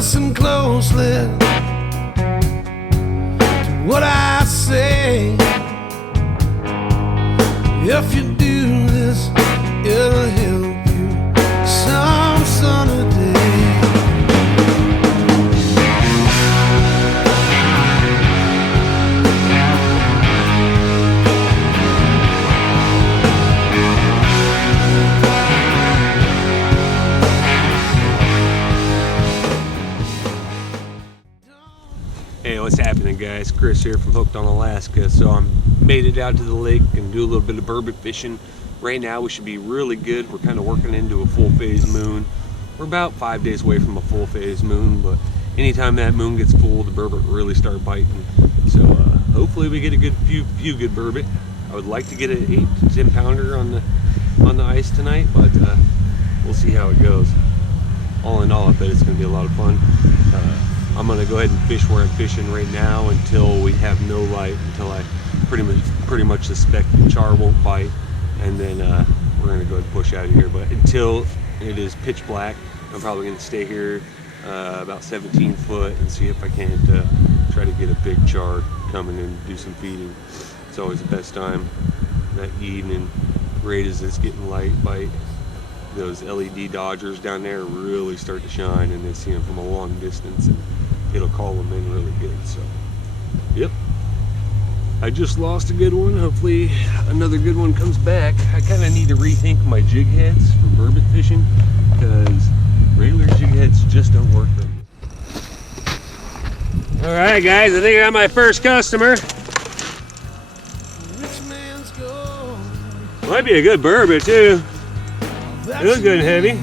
listen closely to what I say. If you do this, it'll help you some sunny day. Hey, what's happening, guys? Chris here from Hooked on Alaska. So I'm made it out to the lake and do a little bit of burbot fishing. Right now we should be really good. We're kind of working into a full phase moon. We're about 5 days away from a full phase moon, but anytime that moon gets full, the burbot really start biting. So hopefully we get a good few good burbot. I would like to get an 8 to 10 pounder on the ice tonight, but we'll see how it goes. All in all, I bet it's going to be a lot of fun. I'm going to go ahead and fish where I'm fishing right now until we have no light, until I pretty much suspect the char won't bite, and then we're going to go ahead and push out of here. But until it is pitch black, I'm probably going to stay here about 17 foot and see if I can't try to get a big char coming and do some feeding. It's always the best time, that evening, right as it's getting light bite. Those LED dodgers down there really start to shine, and they see them from a long distance, and it'll call them in really good. So, yep. I just lost a good one. Hopefully another good one comes back. I kind of need to rethink my jig heads for burbot fishing, because regular jig heads just don't work for me. All right, guys, I think I got my first customer. Might be a good burbot too. They look good and heavy.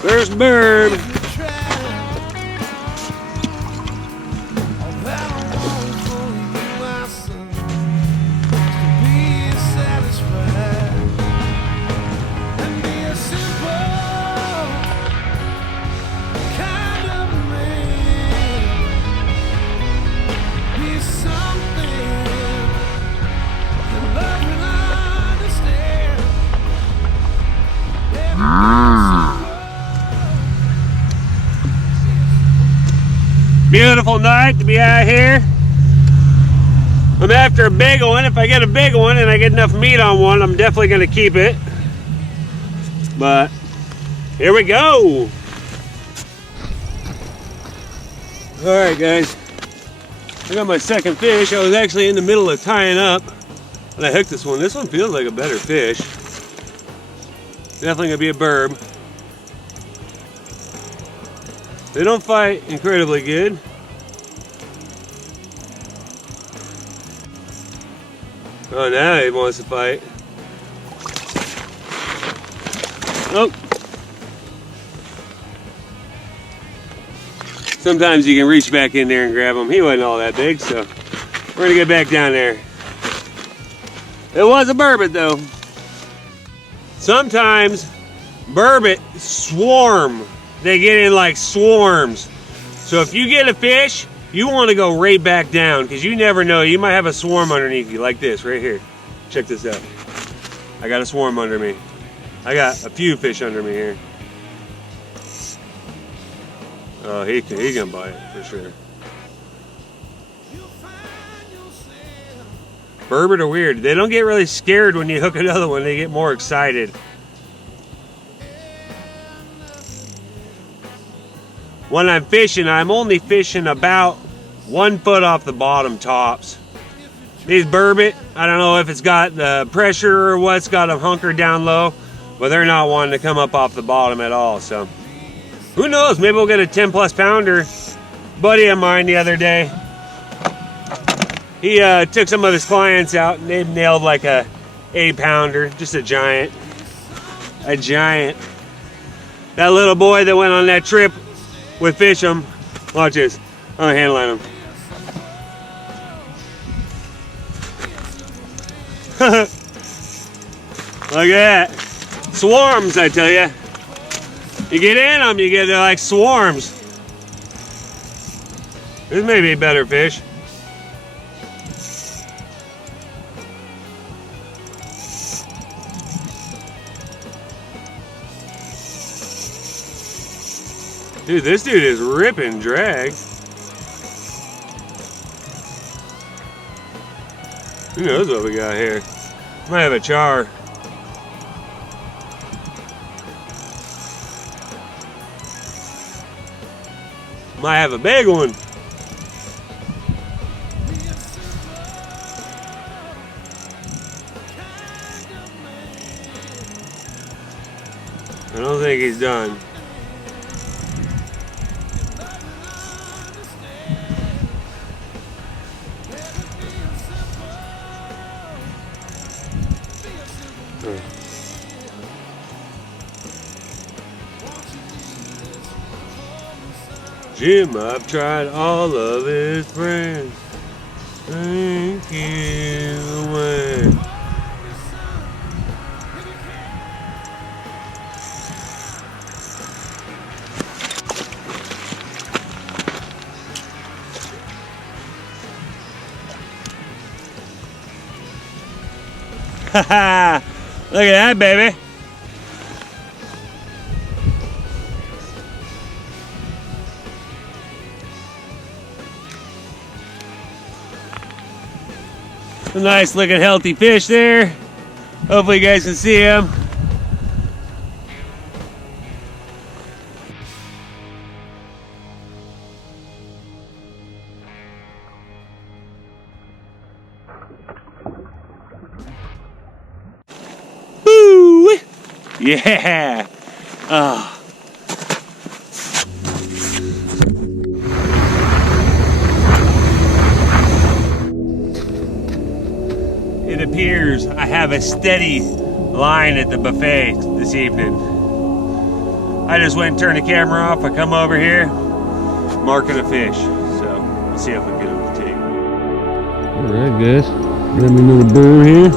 First burb. Beautiful night to be out here. I'm after a big one. If I get a big one and I get enough meat on one, I'm definitely going to keep it. But here we go. All right, guys. I got my second fish. I was actually in the middle of tying up, and I hooked this one. This one feels like a better fish. Definitely going to be a burb. They don't fight incredibly good. Oh, now he wants to fight. Oh. Sometimes you can reach back in there and grab him. He wasn't all that big, so we're gonna get back down there. It was a burbot though. Sometimes burbot swarm. They get in like swarms. So if you get a fish, you want to go right back down, because you never know. You might have a swarm underneath you, like this right here. Check this out. I got a swarm under me. I got a few fish under me here. Oh, he can bite for sure. Burbot are weird. They don't get really scared when you hook another one. They get more excited. When I'm fishing, I'm only fishing about 1 foot off the bottom tops. These burbot, I don't know if it's got the pressure or what's got them hunkered down low, but they're not wanting to come up off the bottom at all. So who knows, maybe we'll get a 10+ pounder. Buddy of mine the other day, he took some of his clients out and they nailed like a 8 pounder, just a giant. A giant. That little boy that went on that trip with Fish'em, watch this. I'm handling him. Look at that. Swarms, I tell ya. You get in them, you get like swarms. This may be a better fish. Dude, this dude is ripping drag. Who knows what we got here? Might have a char. Might have a big one. I don't think he's done. Jim, I've tried all of his friends. Thank you away. Haha! Look at that, baby. A nice looking healthy fish there. Hopefully you guys can see him. Woo! Yeah! Oh. It appears I have a steady line at the buffet this evening. I just went and turned the camera off. I come over here, marking a fish. So we'll see if we can get him to take. Alright guys, let me know the burr here.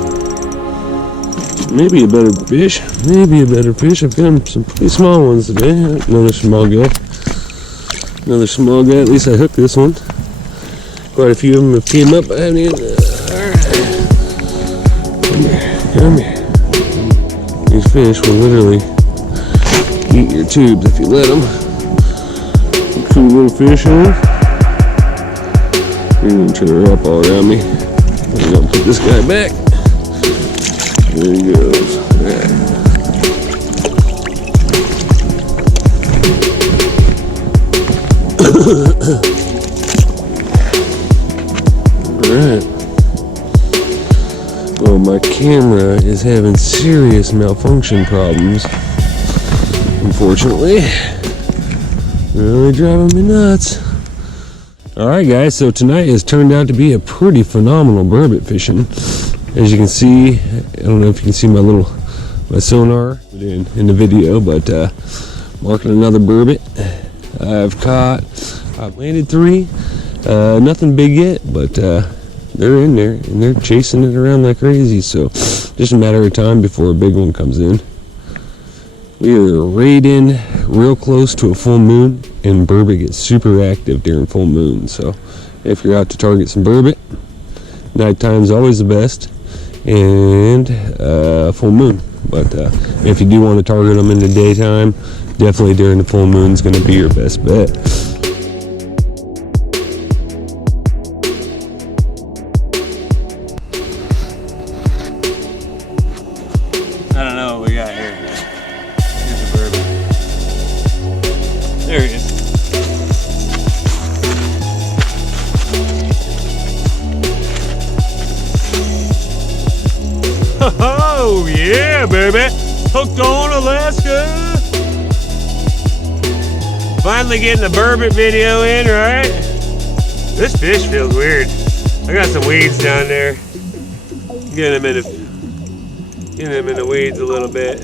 Maybe a better fish. Maybe a better fish. I've got some pretty small ones today. Another small guy. Another small guy. At least I hooked this one. Quite a few of them have came up. I haven't even... Come here. These fish will literally eat your tubes if you let them. Cool little fish on. You're gonna turn her up all around me. I'm gonna put this guy back. There he goes. Alright. Alright. Well, my camera is having serious malfunction problems, unfortunately. Really driving me nuts. Alright guys, so tonight has turned out to be a pretty phenomenal burbot fishing. As you can see, I don't know if you can see my sonar in the video, but marking another burbot. I've landed 3. Nothing big yet, but they're in there and they're chasing it around like crazy, so just a matter of time before a big one comes in. We are right in real close to a full moon, and burbot gets super active during full moon, so if you're out to target some burbot, nighttime's always the best, and full moon. But if you do want to target them in the daytime, definitely during the full moon is going to be your best bet. I don't know what we got here. Here's a burbot. There he is. Oh yeah, baby! Hooked on Alaska! Finally getting the burbot video in, right? This fish feels weird. I got some weeds down there. Getting him in the weeds a little bit.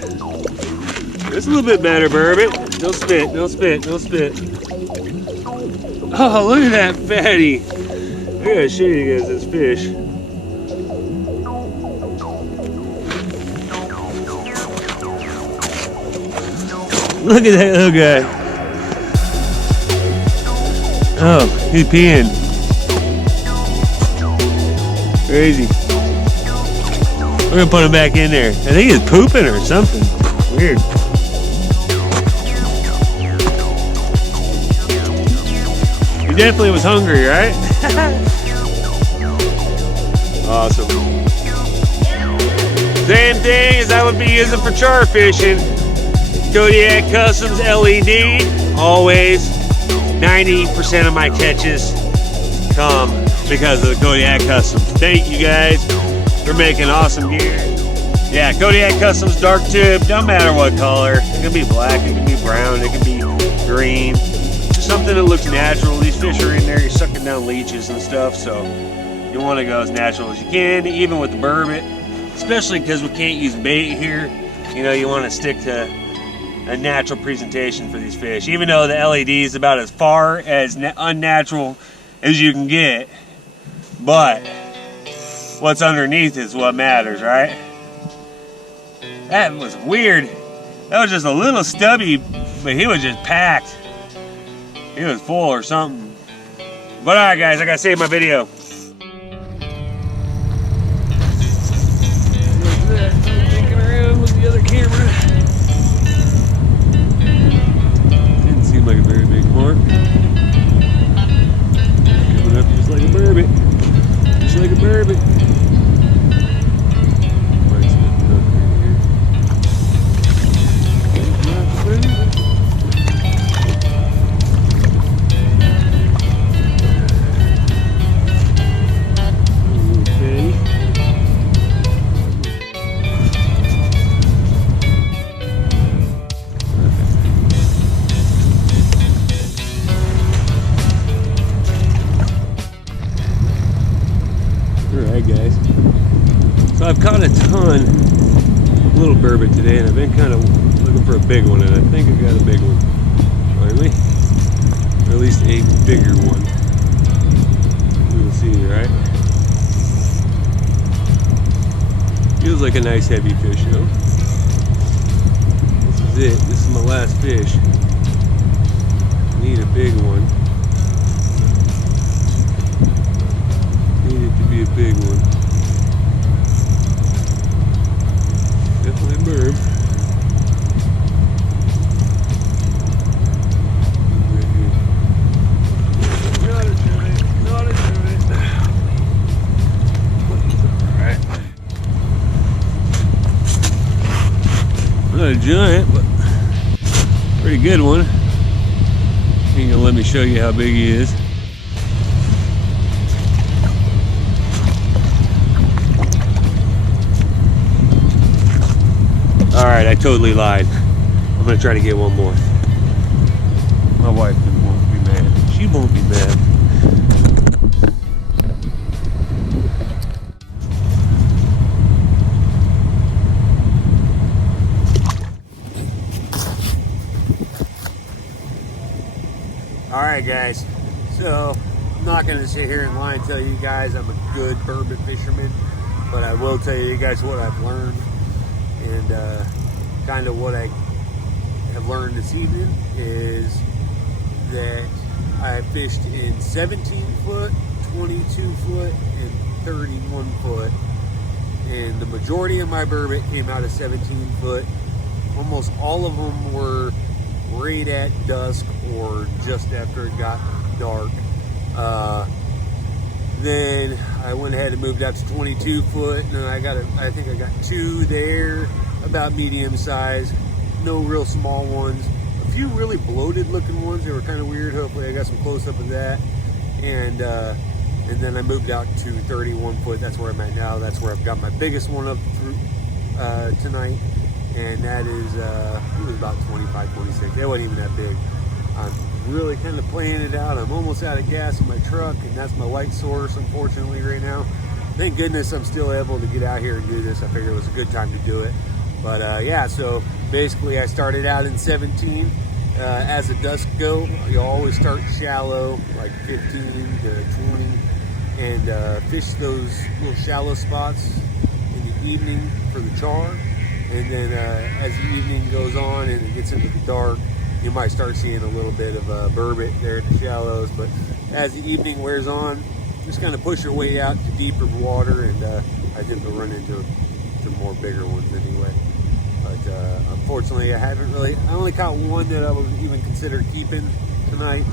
It's a little bit better, burbot. Don't spit, don't spit, don't spit. Oh, look at that fatty. I gotta show you guys this fish. Look at that little guy. Oh, he's peeing. Crazy. We're gonna put him back in there. I think he's pooping or something. Weird. He definitely was hungry, right? Awesome. Same thing as I would be using for char fishing. Kodiak Customs LED. Always 90% of my catches come because of the Kodiak Customs. Thank you guys for making awesome gear. Yeah, Kodiak Customs dark tube, don't matter what color. It can be black, it can be brown, it can be green. Just something that looks natural. These fish are in there, you're sucking down leeches and stuff, so you want to go as natural as you can, even with the burbot, especially because we can't use bait here. You know, you want to stick to a natural presentation for these fish, even though the LED is about as far as unnatural as you can get, but what's underneath is what matters, right? That was weird. That was just a little stubby, but he was just packed. He was full or something. But alright guys, I gotta save my video. Thinking around with the other camera. Didn't seem like a very big mark. Coming up just like a burbot. Just like a burbot. Alright guys, so I've caught a ton of little burbot today, and I've been kind of looking for a big one, and I think I got a big one finally, or at least a bigger one. We'll see, right? Feels like a nice heavy fish, you know? This is it. This is my last fish. Need a big one. Need it to be a big one. Definitely a burb. Not a giant. Not a giant. Alright. Not a giant, but pretty good one. You're gonna let me show you how big he is. Alright, I totally lied. I'm gonna try to get one more. My wife won't be mad. She won't be mad. Alright guys, so I'm not gonna sit here and lie and tell you guys I'm a good burbot fisherman, but I will tell you guys what I've learned. And kind of what I have learned this evening is that I fished in 17 foot, 22 foot, and 31 foot. And the majority of my burbot came out of 17 foot. Almost all of them were right at dusk or just after it got dark. Then I went ahead and moved out to 22 foot, and I think I got two there, about medium size, no real small ones, a few really bloated looking ones. They were kind of weird. Hopefully I got some close up of that, and then I moved out to 31 foot. That's where I'm at now. That's where I've got my biggest one up through tonight, and that is it was about 25, 26. It wasn't even that big. I'm really kind of playing it out. I'm almost out of gas in my truck, and that's my light source, unfortunately, right now. Thank goodness I'm still able to get out here and do this. I figured it was a good time to do it. But yeah, so basically I started out in 17. As the dusk go, you always start shallow, like 15 to 20, and fish those little shallow spots in the evening for the char. And then as the evening goes on and it gets into the dark, you might start seeing a little bit of burbot there at the shallows. But as the evening wears on, just kind of push your way out to deeper water, and I tend to run into more bigger ones anyway. But unfortunately, I only caught one that I would even consider keeping tonight,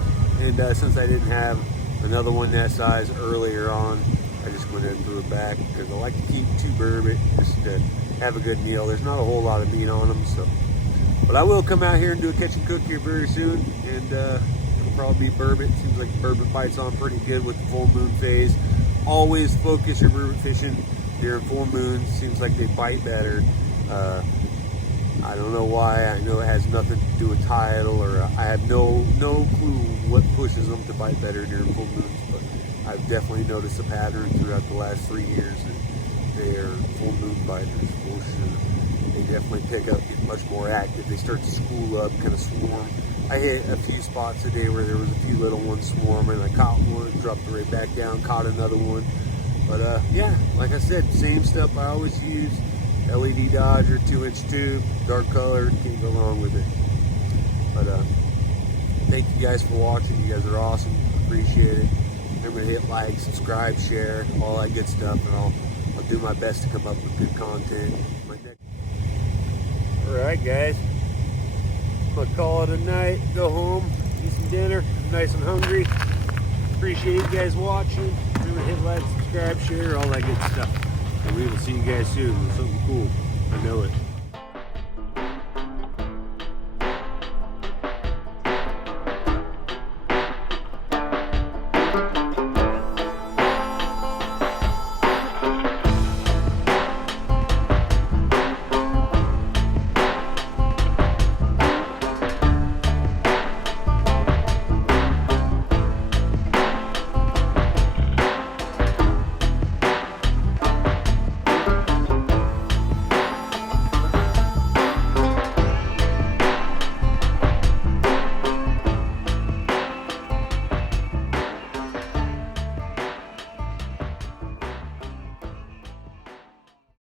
And since I didn't have another one that size earlier on, I just went ahead and threw it back because I like to keep 2 burbot just to have a good meal. There's not a whole lot of meat on them, so. But I will come out here and do a catch and cook here very soon, and it'll probably be burbot. Seems like the burbot bites on pretty good with the full moon phase. Always focus your burbot fishing during full moon. Seems like they bite better. I don't know why. I know it has nothing to do with tidal, or I have no clue what pushes them to bite better during full moons, but I've definitely noticed a pattern throughout the last 3 years that they are full moon biters for sure. They definitely pick up, get much more active. They start to school up, kind of swarm. I hit a few spots today where there was a few little ones swarming. I caught one, dropped it right back down, caught another one. But yeah, like I said, same stuff I always use. LED Dodger, 2-inch tube, dark color, can't go wrong with it. But thank you guys for watching. You guys are awesome. Appreciate it. Remember to hit like, subscribe, share, all that good stuff, and I'll do my best to come up with good content. Alright guys, I'm gonna call it a night, go home, eat some dinner. I'm nice and hungry. Appreciate you guys watching. Remember to hit like, subscribe, share, all that good stuff. And we will see you guys soon with something cool. I know it.